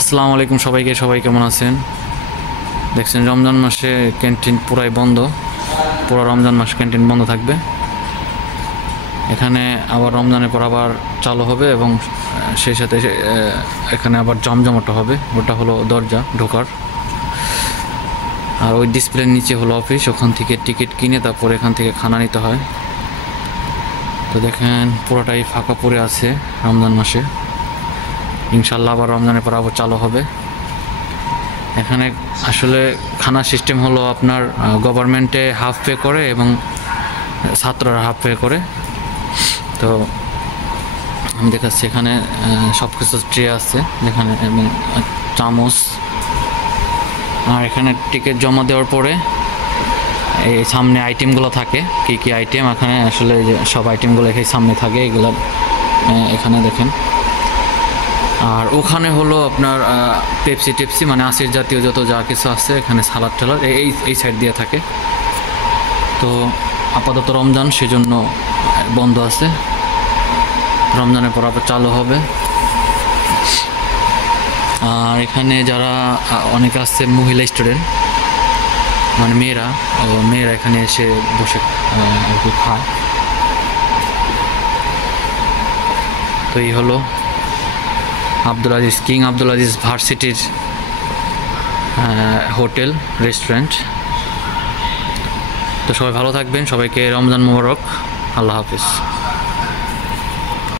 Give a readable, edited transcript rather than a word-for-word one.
আসসালামু আলাইকুম সবাইকে। সবাই কেমন আছেন? দেখছেন রমজান মাসে ক্যান্টিন পুরাই বন্ধ, পুরো রমজান মাস ক্যান্টিন বন্ধ থাকবে। এখানে আবার রমজানের পর আবার চালু হবে এবং সেই সাথে এখানে আবার জমজমাট হবে। ওটা হলো দরজা ঢোকার, আর ওই ডিসপ্লের নিচে হলো অফিস। ওখান থেকে টিকিট কিনে তারপর এখান থেকে খানা নিতে হয়। তো দেখেন পুরোটাই ফাঁকা পড়ে আছে রমজান মাসে। ইনশাল্লাহ আবার রমজানের পর আবার চালু হবে। এখানে আসলে খানা সিস্টেম হলো আপনার গভর্নমেন্টে হাফ পে করে এবং ছাত্ররা হাফ পে করে। তো আমি দেখাচ্ছি এখানে সব কিছু ট্রে আছে যেখানে, এবং চামচ। আর এখানে টিকিট জমা দেওয়ার পরে এই সামনে আইটেমগুলো থাকে, কী কী আইটেম এখানে আসলে সব আইটেমগুলো এখানে সামনে থাকে, এগুলো এখানে দেখেন। আর ওখানে হলো আপনার পেপসি টেপসি মানে আশির জাতীয় যত যা কিছু আছে এখানে, সালাদ টালাদ এই সাইড দিয়ে থাকে। তো আপাতত রমজান সেজন্য বন্ধ আছে, রমজানের পর আবার চালু হবে। আর এখানে যারা অনেকে আসছে মহিলা স্টুডেন্ট মানে মেয়েরা এখানে এসে বসে আর কি খায়। তো এই হলো আব্দুল আজিজ, কিং আব্দুল আজিজ ভার্সিটির হোটেল রেস্টুরেন্ট। তো সবাই ভালো থাকবেন, সবাইকে রমজান মোবারক। আল্লাহ হাফিজ।